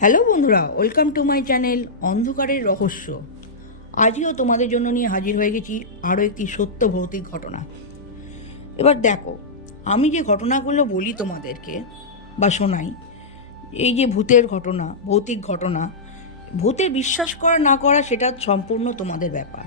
Hello বন্ধুরা, welcome to my channel অন্ধকারের রহস্য। আজও তোমাদের জন্য নিয়ে হাজির হয়ে গেছি আরও একটি সত্য ভৌতিক ঘটনা। এবার দেখো, আমি যে ঘটনাগুলো বলি তোমাদেরকে বা শোনাই, এই যে ভূতের ঘটনা, ভৌতিক ঘটনা, ভূতে বিশ্বাস করা না করা সেটা সম্পূর্ণ তোমাদের ব্যাপার।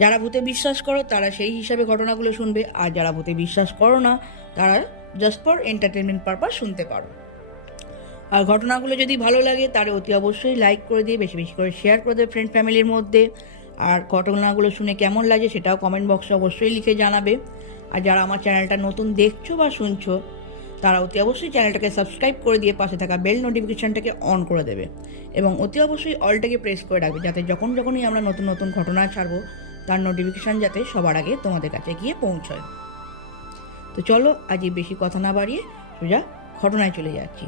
যারা ভূতে বিশ্বাস করো তারা সেই হিসাবে ঘটনাগুলো শুনবে, আর যারা ভূতে বিশ্বাস করো না তারা জাস্ট ফর এন্টারটেনমেন্ট পারপাস শুনতে পারো। আর ঘটনাগুলো যদি ভালো লাগে তাহলে অতি অবশ্যই লাইক করে দিয়ে বেশি বেশি করে শেয়ার করে দেবে ফ্রেন্ড ফ্যামিলির মধ্যে। আর ঘটনাগুলো শুনে কেমন লাগে সেটাও কমেন্ট বক্সে অবশ্যই লিখে জানাবে। আর যারা আমার চ্যানেলটা নতুন দেখছো বা শুনছো তারা অতি অবশ্যই চ্যানেলটাকে সাবস্ক্রাইব করে দিয়ে পাশে থাকা বেল নোটিফিকেশানটাকে অন করে দেবে এবং অতি অবশ্যই অলটাকে প্রেস করে রাখবে, যাতে যখনই আমরা নতুন নতুন ঘটনা ছাড়বো তার নোটিফিকেশান যাতে সবার আগে তোমাদের কাছে গিয়ে পৌঁছয়। তো চলো, আজ বেশি কথা না বাড়িয়ে সোজা ঘটনায় চলে যাচ্ছি।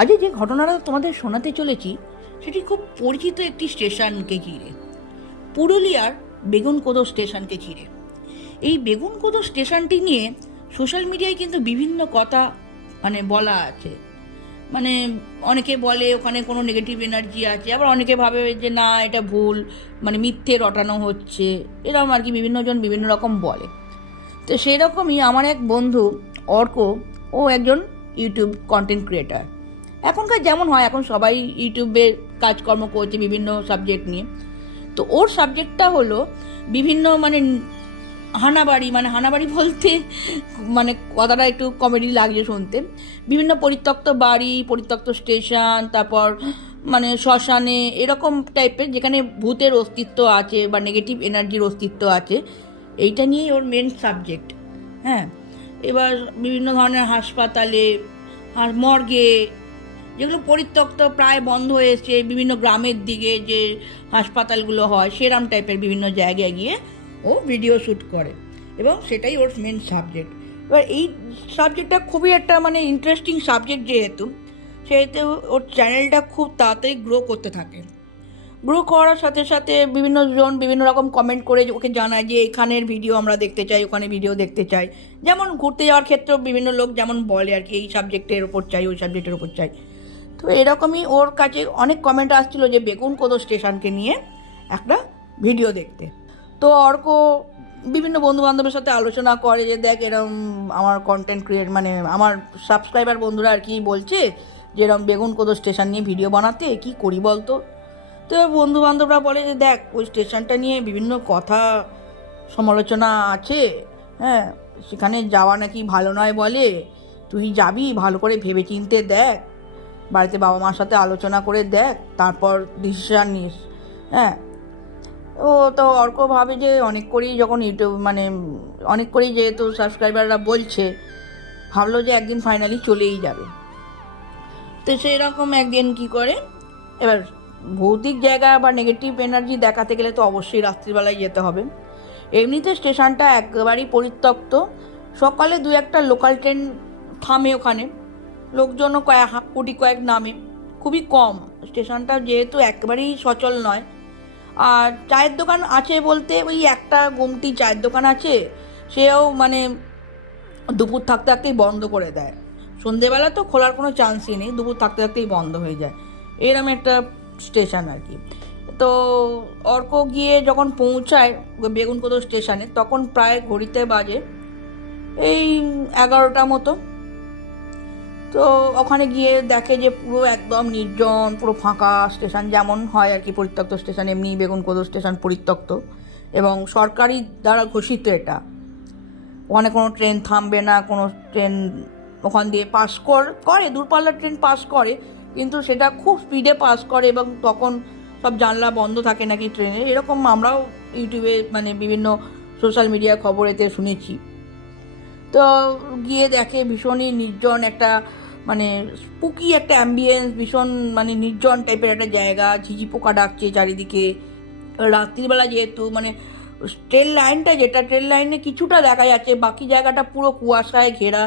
আজ যে ঘটনাটা তোমাদের শোনাতে চলেছি সেটি খুব পরিচিত একটি স্টেশনকে ঘিরে, পুরুলিয়ার বেগুনকোদো স্টেশনকে ঘিরে। এই বেগুনকোদো স্টেশনটি নিয়ে সোশ্যাল মিডিয়ায় কিন্তু বিভিন্ন কথা বলা আছে। অনেকে বলে ওখানে কোনো নেগেটিভ এনার্জি আছে, আবার অনেকে ভাবে যে না, এটা ভুল, মিথ্যে রটানো হচ্ছে, এরকম আর কি বিভিন্নজন বিভিন্ন রকম বলে। তো সেই রকমই আমার এক বন্ধু অর্ক, ও একজন ইউটিউব কন্টেন্ট ক্রিয়েটার। এখনকার যেমন হয়, এখন সবাই ইউটিউবে কাজকর্ম করছে বিভিন্ন সাবজেক্ট নিয়ে। তো ওর সাবজেক্টটা হলো বিভিন্ন হানাবাড়ি বলতে কথাটা একটু কমেডি লাগছে শুনতে। বিভিন্ন পরিত্যক্ত বাড়ি, পরিত্যক্ত স্টেশন, তারপর শ্মশানে, এরকম টাইপের যেখানে ভূতের অস্তিত্ব আছে বা নেগেটিভ এনার্জির অস্তিত্ব আছে, এইটা নিয়েই ওর মেন সাবজেক্ট। হ্যাঁ, এবার বিভিন্ন ধরনের হাসপাতালে আর মর্গে, যেগুলো পরিত্যক্ত প্রায় বন্ধ হয়েছে, বিভিন্ন গ্রামের দিকে যে হাসপাতালগুলো হয় সেরম টাইপের বিভিন্ন জায়গায় গিয়ে ও ভিডিও শ্যুট করে এবং সেটাই ওর মেন সাবজেক্ট। এবার এই সাবজেক্টটা খুবই একটা ইন্টারেস্টিং সাবজেক্ট, সেহেতু ওর চ্যানেলটা খুব তাড়াতাড়ি গ্রো করতে থাকে। গ্রো করার সাথে সাথে বিভিন্ন জন বিভিন্ন রকম কমেন্ট করে ওকে জানায় যে এখানের ভিডিও আমরা দেখতে চাই, ওখানে ভিডিও দেখতে চাই। যেমন ঘুরতে যাওয়ার ক্ষেত্রেও বিভিন্ন লোক যেমন বলে আর কি, এই সাবজেক্টের ওপর চাই, ওই সাবজেক্টের ওপর চাই। তো এরকমই ওর কাছে অনেক কমেন্ট আসছিলো যে বেগুনকোদো স্টেশনকে নিয়ে একটা ভিডিও দেখতে। তো অর্ক বিভিন্ন বন্ধুবান্ধবের সাথে আলোচনা করে যে দেখ, এরম আমার কন্টেন্ট ক্রিয়েট আমার সাবস্ক্রাইবার বন্ধুরা আর কি বলছে যে এরম বেগুনকোদো স্টেশন নিয়ে ভিডিও বানাতে, কি করি বলতো। তো বন্ধুবান্ধবরা বলে যে দেখ, ওই স্টেশনটা নিয়ে বিভিন্ন কথা সমালোচনা আছে। হ্যাঁ, সেখানে যাওয়া নাকি ভালো নয় বলে, তুই যাবি ভালো করে ভেবে চিনতে দেখ, বাড়িতে বাবা মার সাথে আলোচনা করে দেখ, তারপর ডিসিশান নিস। হ্যাঁ, ও তো অর্ক ভাবে যে অনেক করেই যখন ইউটিউব অনেক করেই যেহেতু সাবস্ক্রাইবাররা বলছে, ভাবলো যে একদিন ফাইনালি চলেই যাবে। তো সেই রকম একদিন কি করে, এবার ভৌতিক জায়গা বা নেগেটিভ এনার্জি দেখাতে গেলে তো অবশ্যই রাত্রিবেলায় যেতে হবে। এমনিতে স্টেশনটা একেবারেই পরিত্যক্ত। সকালে দু একটা লোকাল ট্রেন থামে ওখানে, লোকজনও কয়েক নামে, খুবই কম। স্টেশনটা যেহেতু একেবারেই সচল নয়। আর চায়ের দোকান আছে বলতে ওই একটা গুমটি চায়ের দোকান আছে, সেও দুপুর থাকতে থাকতেই বন্ধ করে দেয়। সন্ধেবেলা তো খোলার কোনো চান্সই নেই, দুপুর থাকতে থাকতেই বন্ধ হয়ে যায়, এরম একটা স্টেশন আর কি। তো অর্ক গিয়ে যখন পৌঁছায় বেগুনকোদো স্টেশনে, তখন প্রায় ঘড়িতে বাজে এই 11টা মতো। তো ওখানে গিয়ে দেখে যে পুরো একদম নির্জন, পুরো ফাঁকা স্টেশন, যেমন হয় আর কি পরিত্যক্ত স্টেশন, এমনি বেগুনকোদো স্টেশন পরিত্যক্ত এবং সরকারি দ্বারা ঘোষিত এটা। ওখানে কোনো ট্রেন থামবে না, কোনো ট্রেন ওখান দিয়ে পাস করে দূরপাল্লার ট্রেন পাস করে, কিন্তু সেটা খুব স্পিডে পাস করে এবং তখন সব জানলা বন্ধ থাকে নাকি ট্রেনে, এরকম আমরাও ইউটিউবে বিভিন্ন সোশ্যাল মিডিয়া খবরেতে শুনেছি। তো গিয়ে দেখে ভীষণই নির্জন একটা স্পুকি একটা অ্যাম্বিয়েন্স, ভীষণ নির্জন টাইপের একটা জায়গা, ঝিঝি পোকা ডাকছে চারিদিকে। রাত্রিবেলা যেহেতু ট্রেন লাইনটা, যেটা ট্রেন লাইনে কিছুটা দেখা যাচ্ছে, বাকি জায়গাটা পুরো কুয়াশায় ঘেরা,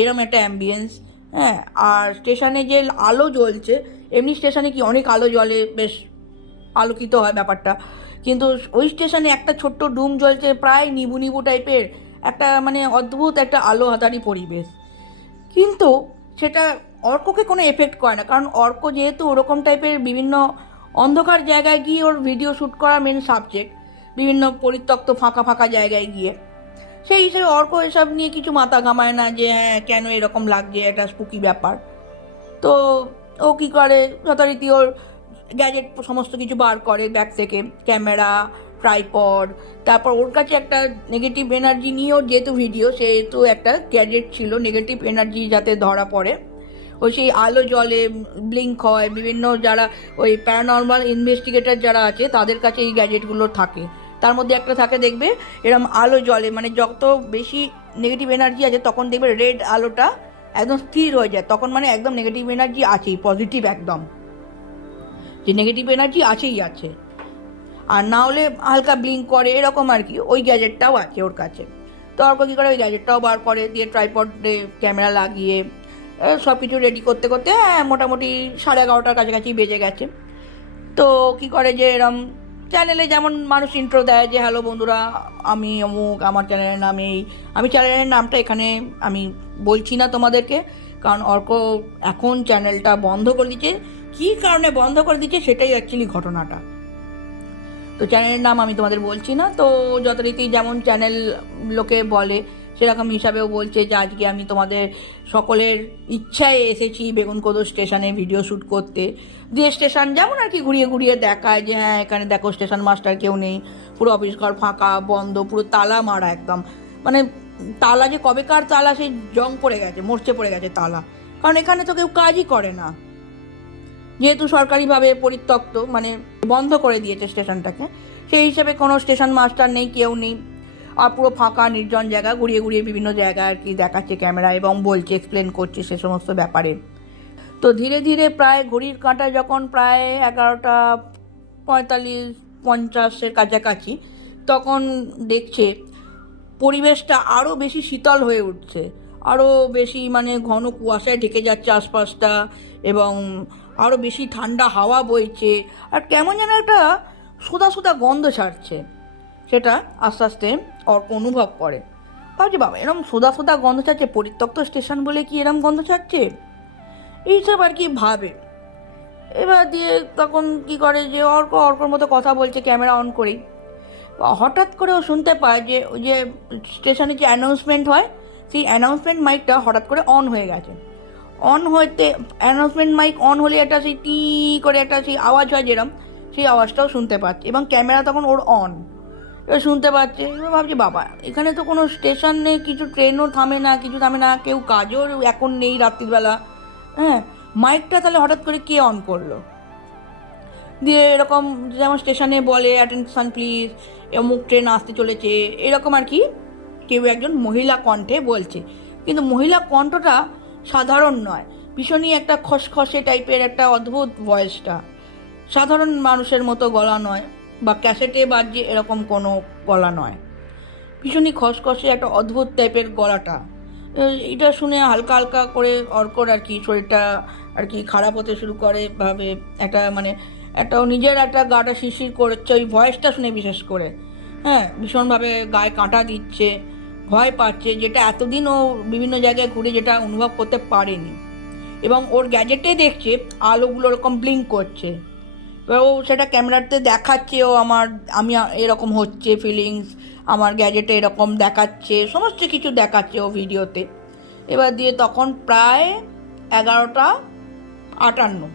এরম একটা অ্যাম্বিয়েন্স। হ্যাঁ, আর স্টেশনে যে আলো জ্বলছে, এমনি স্টেশনে কি অনেক আলো জ্বলে, বেশ আলোকিত হয় ব্যাপারটা, কিন্তু ওই স্টেশনে একটা ছোট্ট ডুম জ্বলছে, প্রায় নিবু নিবু টাইপের একটা অদ্ভুত একটা আলো হাতারি পরিবেশ। কিন্তু সেটা অর্ককে কোনো এফেক্ট করে না, কারণ অর্ক যেহেতু ওরকম টাইপের বিভিন্ন অন্ধকার জায়গায় গিয়ে ওর ভিডিও শ্যুট করা মেন সাবজেক্ট, বিভিন্ন পরিত্যক্ত ফাঁকা ফাঁকা জায়গায় গিয়ে, সেই হিসেবে অর্ক এসব নিয়ে কিছু মাথা ঘামায় না যে হ্যাঁ কেন এরকম লাগছে, একটা স্পুকি ব্যাপার। তো ও কী করে, যথারীতি ওর গ্যাজেট সমস্ত কিছু বার করে ব্যাগ থেকে, ক্যামেরা, ট্রাইপড, তারপর ওর কাছে একটা নেগেটিভ এনার্জি নিয়ে, ওর যেহেতু ভিডিও সেহেতু একটা গ্যাজেট ছিল নেগেটিভ এনার্জি যাতে ধরা পড়ে, ওই সেই আলো জলে ব্লিঙ্ক হয়, বিভিন্ন যারা ওই প্যারানর্মাল ইনভেস্টিগেটর যারা আছে তাদের কাছে এই গ্যাজেটগুলো থাকে। তার মধ্যে একটা থাকে দেখবে এরম আলো জলে, মানে যত বেশি নেগেটিভ এনার্জি আছে তখন দেখবে রেড আলোটা একদম স্থির হয়ে যায়, তখন মানে একদম নেগেটিভ এনার্জি আছেই, পজিটিভ একদম, যে নেগেটিভ এনার্জি আছেই আছে। আর না হলে হালকা ব্লিঙ্ক করে এরকম আর কি, ওই গ্যাজেটটাও আছে ওর কাছে। তো অর্ক কী করে ওই গ্যাজেটটাও বার করে দিয়ে ট্রাইপডে ক্যামেরা লাগিয়ে সব কিছু রেডি করতে করতে মোটামুটি 11:30টার কাছাকাছি বেজে গেছে। তো কি করে যে এরম চ্যানেলে যেমন মানুষ ইন্ট্রো দেয় যে হ্যালো বন্ধুরা, আমি অমুক, আমার চ্যানেলের নাম এই, আমি চ্যানেলের নামটা এখানে আমি বলছি না তোমাদেরকে, কারণ অর্ক এখন চ্যানেলটা বন্ধ করে দিচ্ছে। কী কারণে বন্ধ করে দিচ্ছে সেটাই অ্যাকচুয়ালি ঘটনাটা, তো চ্যানেলের নাম আমি তোমাদের বলছি না। তো যথারীতি যেমন চ্যানেল লোকে বলে সেরকম হিসাবেও বলছে যে আজকে আমি তোমাদের সকলের ইচ্ছায় এসেছি বেগুনকোদর স্টেশনে ভিডিও শ্যুট করতে, দিয়ে স্টেশন যেমন আর কি ঘুরিয়ে ঘুরিয়ে দেখায় যে হ্যাঁ এখানে দেখো স্টেশন মাস্টার কেউ নেই, পুরো অফিস ঘর ফাঁকা বন্ধ, পুরো তালা মারা একদম, মানে তালা যে কবেকার তালা সেই জং পড়ে গেছে, মরচে পড়ে গেছে তালা, কারণ এখানে তো কেউ কাজই করে না, যেহেতু সরকারিভাবে পরিত্যক্ত, মানে বন্ধ করে দিয়েছে স্টেশনটাকে, সেই হিসেবে কোনো স্টেশন মাস্টার নেই, কেউ নেই, আর পুরো ফাঁকা নির্জন জায়গা, ঘুরিয়ে ঘুরিয়ে বিভিন্ন জায়গায় আর কি দেখাচ্ছে ক্যামেরা এবং বলছে, এক্সপ্লেন করছে সে সমস্ত ব্যাপারে। তো ধীরে ধীরে প্রায় ঘড়ির কাঁটা যখন প্রায় 11:45-50 কাছাকাছি, তখন দেখছে পরিবেশটা আরও বেশি শীতল হয়ে উঠছে, আরও বেশি মানে ঘন কুয়াশায় ঢেকে যাচ্ছে আশপাশটা, এবং আরও বেশি ঠান্ডা হাওয়া বইছে, আর কেমন যেন একটা সোদা সোদা গন্ধ ছাড়ছে, সেটা আস্তে আস্তে অর্ক অনুভব করে। ভাবছি বাবা এরম সোদা সোদা গন্ধ ছাড়ছে, পরিত্যক্ত স্টেশন বলে কি এরম গন্ধ ছাড়ছে, এইসব আর কি ভাবে। এবার দিয়ে তখন কি করে যে অর্কর মতো কথা বলছে ক্যামেরা অন করেই, হঠাৎ করে ও শুনতে পায় যে ওই যে স্টেশনে যে অ্যানাউন্সমেন্ট হয়, সেই অ্যানাউন্সমেন্ট মাইকটা হঠাৎ করে অন হয়ে গেছে। অন হইতে অ্যানাউন্সমেন্ট মাইক অন হলে একটা সেই টি করে একটা সেই আওয়াজ হয় যেরম, সেই আওয়াজটাও শুনতে পাচ্ছে, এবং ক্যামেরা তখন ওর অন, এবার শুনতে পাচ্ছে। এবার ভাবছি বাবা এখানে তো কোনো স্টেশন নেই, কিছু ট্রেনও থামে না, কিছু থামে না, কেউ কাজও এখন নেই রাত্রিবেলা, হ্যাঁ মাইকটা তাহলে হঠাৎ করে কে অন করলো। দিয়ে এরকম যেমন স্টেশনে বলে অ্যাটেনশন প্লিজ, অমুক ট্রেন আসতে চলেছে, এরকম আর কি কেউ একজন মহিলা কণ্ঠে বলছে, কিন্তু মহিলা কণ্ঠটা সাধারণ নয়, ভীষণই একটা খসখসে টাইপের একটা অদ্ভুত ভয়েসটা, সাধারণ মানুষের মতো গলা নয়, বা ক্যাসেটে বাজছে এরকম কোনো গলা নয়, ভীষণই খসখসে একটা অদ্ভুত টাইপের গলাটা। এটা শুনে হালকা হালকা করে অর্কর আর কি শরীরটা আর কি খারাপ হতে শুরু করে, ভাবে একটা মানে একটা নিজের একটা গাটা শিরশির করছে ওই ভয়েসটা শুনে, বিশেষ করে হ্যাঁ ভীষণভাবে গায়ে কাঁটা দিচ্ছে, ভয় পাচ্ছে, যেটা এতদিন ও বিভিন্ন জায়গায় ঘুরে যেটা অনুভব করতে পারেনি। এবং ওর গ্যাজেটে দেখছে আলোগুলো এরকম ব্লিঙ্ক করছে, এবার ও সেটা ক্যামেরাতে দেখাচ্ছে, ও আমি এরকম হচ্ছে ফিলিংস, আমার গ্যাজেটে এরকম দেখাচ্ছে, সমস্ত কিছু দেখাচ্ছে ও ভিডিওতে। এবার দিয়ে তখন প্রায় 11:58,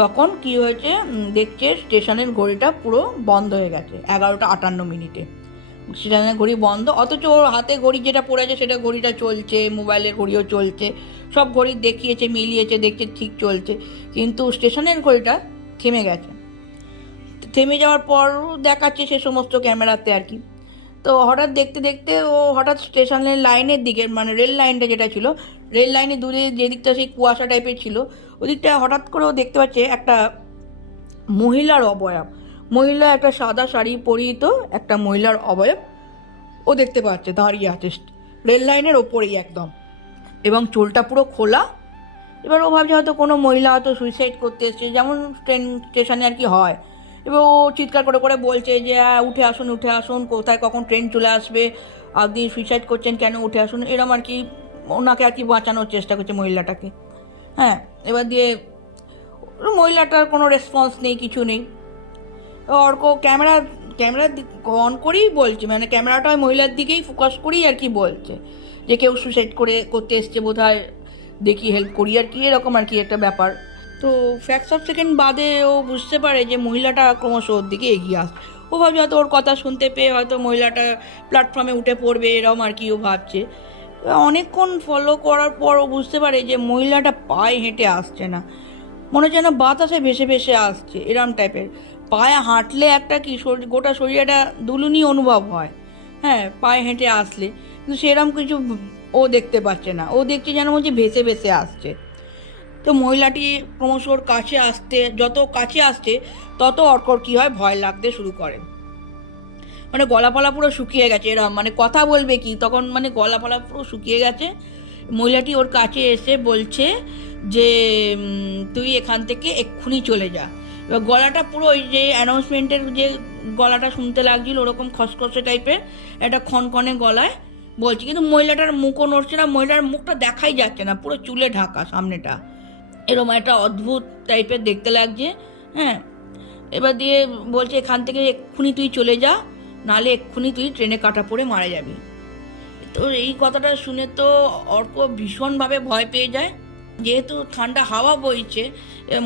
তখন কি হয়েছে দেখছে স্টেশনের ঘড়িটা পুরো বন্ধ হয়ে গেছে 11:58। স্টেশনের ঘড়ি বন্ধ, অথচ ওর হাতে ঘড়ি যেটা পড়ে আছে সেটা ঘড়িটা চলছে, মোবাইলের ঘড়িও চলছে, সব ঘড়ি দেখিয়েছে, মিলিয়েছে, দেখছে ঠিক চলছে, কিন্তু স্টেশনের ঘড়িটা থেমে গেছে। থেমে যাওয়ার পর দেখাচ্ছে সে সমস্ত ক্যামেরাতে আর কি। তো হঠাৎ দেখতে দেখতে ও হঠাৎ স্টেশনের লাইনের দিকে, মানে রেল লাইনটা যেটা ছিল, রেল লাইনের দূরে যে দিকটা সেই কুয়াশা টাইপের ছিল, ওই দিকটা হঠাৎ করে ও দেখতে পাচ্ছে একটা মহিলার অবয়ব, মহিলা একটা সাদা শাড়ি পরিহিত একটা মহিলার অবয়ব ও দেখতে পাচ্ছে দাঁড়িয়ে আছে রেল লাইনের ওপরেই একদম, এবং চুলটা পুরো খোলা। এবার ও ভাবছে হয়তো কোনো মহিলা হয়তো সুইসাইড করতে এসছে, যেমন ট্রেন স্টেশনে আর কি হয়। এবার ও চিৎকার করে করে বলছে যে উঠে আসুন, উঠে আসুন, কোথায় কখন ট্রেন চলে আসবে, আপনি সুইসাইড করছেন কেন, উঠে আসুন, এরম আর কি ওনাকে আর কি বাঁচানোর চেষ্টা করছে মহিলাটাকে। হ্যাঁ, এবার দিয়ে মহিলাটার কোনো রেসপন্স নেই, কিছু নেই। অর্ক ক্যামেরা অন করেই বলছে, মানে ক্যামেরাটা ওই মহিলার দিকেই ফোকাস করেই আর কি বলছে যে কেউ সুসাইড করতে এসছে বোধ হয়, দেখি হেল্প করি আর কি, এরকম আর কি একটা ব্যাপার। তো ফ্যাক্টস অফ সেকেন্ড বাদে ও বুঝতে পারে যে মহিলাটা ক্রমশ ওর দিকে এগিয়ে আসছে। ও ভাবছে হয়তো ওর কথা শুনতে পেয়ে হয়তো মহিলাটা প্ল্যাটফর্মে উঠে পড়বে, এরকম আর কি ও ভাবছে। অনেকক্ষণ ফলো করার পর ও বুঝতে পারে যে মহিলাটা পায়ে হেঁটে আসছে না, মনে হচ্ছে না বাতাসে ভেসে ভেসে আসছে, এরম টাইপের। পায়ে হাঁটলে একটা কি গোটা শরীরটা দুলুনি অনুভব হয়, হ্যাঁ, পায়ে হেঁটে আসলে, কিন্তু সেরকম কিছু ও দেখতে পাচ্ছে না। ও দেখছে যেন বলছে ভেসে ভেসে আসছে। তো মহিলাটি ক্রমশ ওর কাছে যত কাছে আসছে তত অর্কর কি হয়, ভয় লাগতে শুরু করে। মানে গলা ফলা পুরো শুকিয়ে গেছে, এরম মানে কথা বলবে কি তখন, মানে গলা ফলা পুরো শুকিয়ে গেছে। মহিলাটি ওর কাছে এসে বলছে যে তুই এখান থেকে এক্ষুনি চলে যা। এবার গলাটা পুরো ওই যে অ্যানাউন্সমেন্টের যে গলাটা শুনতে লাগছিল ওরকম খসখসে টাইপের একটা খনখনে গলায় বলছে, কিন্তু মহিলাটার মুখও নড়ছে না, মহিলার মুখটা দেখাই যাচ্ছে না, পুরো চুলে ঢাকা সামনেটা, এরকম একটা অদ্ভুত টাইপের দেখতে লাগছে। হ্যাঁ, এবার দিয়ে বলছে এখান থেকে এক্ষুনি তুই চলে যা, নাহলে এক্ষুনি তুই ট্রেনে কাটা পড়ে মারা যাবি। তো এই কথাটা শুনে তো অর্ক ভীষণভাবে ভয় পেয়ে যায়। যেহেতু ঠান্ডা হাওয়া বইছে,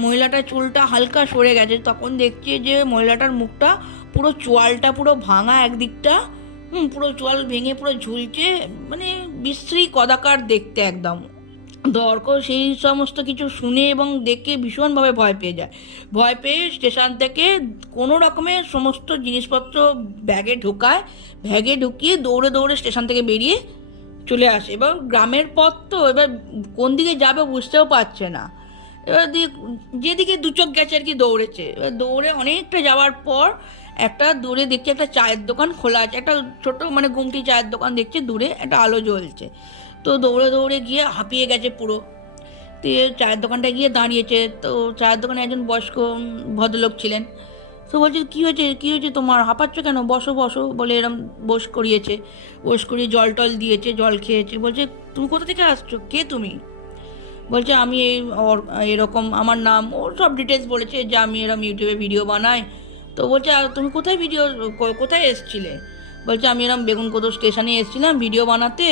মহিলাটার চুলটা হালকা সরে গেছে, তখন দেখছে যে মহিলাটার মুখটা পুরো চোয়ালটা পুরো ভাঙা একদিকটা, পুরো চোয়াল ভেঙে পুরো ঝুলছে, মানে বিশ্রী কদাকার দেখতে একদম। অর্ক সেই সমস্ত কিছু শুনে এবং দেখে ভীষণভাবে ভয় পেয়ে যায়। ভয় পেয়ে স্টেশন থেকে কোনো রকমের সমস্ত জিনিসপত্র ব্যাগে ঢুকিয়ে দৌড়ে দৌড়ে স্টেশন থেকে বেরিয়ে চলে আসে। এবার গ্রামের পথ তো, এবার কোন দিকে যাবে বুঝতেও পারছে না। এবার যেদিকে দু চোখ গেছে আর কি দৌড়েছে। এবার দৌড়ে অনেকটা যাওয়ার পর একটা দূরে দেখছে একটা চায়ের দোকান খোলা আছে, একটা ছোট মানে গুমটি চায়ের দোকান দেখছে, দূরে একটা আলো জ্বলছে। তো দৌড়ে দৌড়ে গিয়ে হাঁপিয়ে গেছে পুরো। তো চায়ের দোকানটা গিয়ে দাঁড়িয়েছে। তো চায়ের দোকানে একজন বয়স্ক ভদ্রলোক ছিলেন। তো বলছে কী হয়েছে তোমার, হাঁপাচ্ছ কেন, বসো বসো বলে এরম বস করিয়ে জল টল দিয়েছে, জল খেয়েছে। বলছে তুমি কোথা থেকে আসছো, কে তুমি? বলছে আমি এরকম আমার নাম, ওর সব ডিটেলস বলেছে যে আমি এরকম ইউটিউবে ভিডিও বানাই। তো বলছে আর তুমি কোথায় এসছিলে? বলছে আমি এরম বেগুনকোদর স্টেশনে এসেছিলাম ভিডিও বানাতে,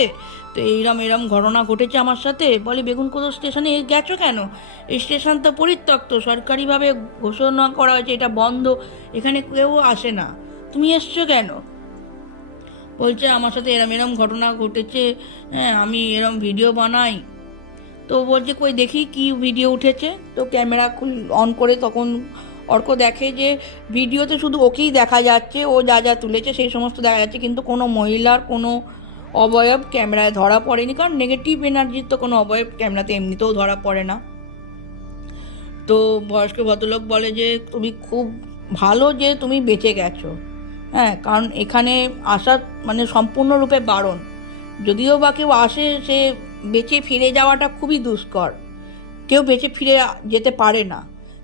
তো এরম ঘটনা ঘটেছে আমার সাথে। বলে বেগুনকোদর স্টেশনে গেছো কেন? এই স্টেশন তো পরিত্যক্ত, সরকারিভাবে ঘোষণা করা হয়েছে এটা বন্ধ, এখানে কেউ আসে না, তুমি এসছো কেন? বলছে আমার সাথে এরম ঘটনা ঘটেছে, হ্যাঁ আমি এরম ভিডিও বানাই। তো বলছে কই দেখি কি ভিডিও উঠেছে। তো ক্যামেরা অন করে তখন অর্ক দেখে যে ভিডিওতে শুধু ওকেই দেখা যাচ্ছে, ও যা যা তুলেছে সেই সমস্ত দেখা যাচ্ছে, কিন্তু কোনো মহিলার কোনো অবয়ব ক্যামেরায় ধরা পড়েনি, কারণ নেগেটিভ এনার্জির তো কোনো অবয়ব ক্যামেরাতে এমনিতেও ধরা পড়ে না। তো বয়স্ক ভদ্রলোক বলে যে তুমি খুব ভালো যে তুমি বেঁচে গেছো, হ্যাঁ, কারণ এখানে আসা মানে সম্পূর্ণরূপে বারণ, যদিও বা কেউ আসে সে বেঁচে ফিরে যাওয়াটা খুবই দুষ্কর, কেউ বেঁচে ফিরে যেতে পারে না,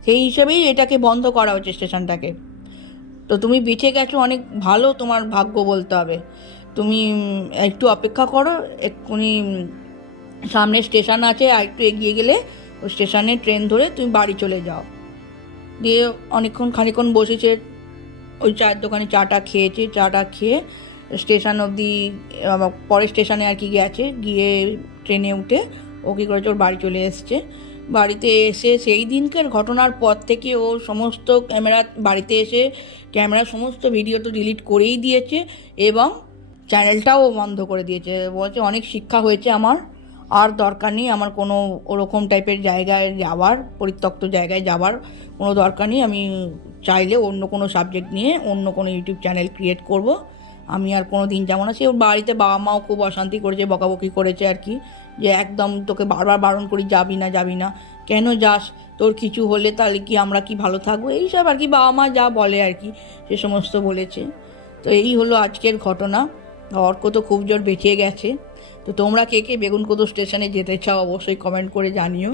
সেই হিসেবেই এটাকে বন্ধ করা হয়েছে স্টেশনটাকে। তো তুমি বেঁচে গেছো, অনেক ভালো তোমার ভাগ্য বলতে হবে। তুমি একটু অপেক্ষা করো, এক্ষুনি সামনে স্টেশন আছে, আর একটু এগিয়ে গেলে ওই স্টেশনে ট্রেন ধরে তুমি বাড়ি চলে যাও। দিয়ে খানিক্ষণ বসেছে, ওই চায়ের দোকানে চাটা খেয়ে স্টেশন অবধি, পরের স্টেশনে আর কি গেছে, গিয়ে ট্রেনে উঠে ও কী করেছে, ওর বাড়ি চলে এসছে। বাড়িতে এসে সেই দিনকার ঘটনার পর থেকে ও সমস্ত বাড়িতে এসে ক্যামেরার সমস্ত ভিডিও তো ডিলিট করেই দিয়েছে এবং চ্যানেলটাও বন্ধ করে দিয়েছে। বলছে অনেক শিক্ষা হয়েছে আমার, আর দরকার নেই আমার কোনো ওরকম টাইপের জায়গায় যাওয়ার, পরিত্যক্ত জায়গায় যাওয়ার কোনো দরকার নেই। আমি চাইলে অন্য কোনো সাবজেক্ট নিয়ে অন্য কোনো ইউটিউব চ্যানেল ক্রিয়েট করব, আমি আর কোনো দিন যাবো না। সে ওর বাড়িতে বাবা মাও খুব অশান্তি করেছে, বকাবকি করেছে আর কি, যে একদম তোকে বারবার বারণ করি যাবি না, কেন যাস, তোর কিছু হলে তাহলে কি আমরা কি ভালো থাকবো, এইসব আর কি বাবা মা যা বলে আর কি সে সমস্ত বলেছে। তো এই হলো আজকের ঘটনা। অর্ক তো খুব জোর বেঁচে গেছে। তো তোমরা কে কে বেগুনকোদর স্টেশনে যেতে চাও অবশ্যই কমেন্ট করে জানিও।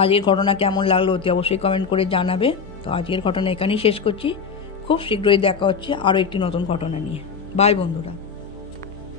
আজকের ঘটনা কেমন লাগলো অতি অবশ্যই কমেন্ট করে জানাবে। তো আজকের ঘটনা এখানেই শেষ করছি, খুব শীঘ্রই দেখা হচ্ছে আরও একটি নতুন ঘটনা নিয়ে। বাই বন্ধুরা।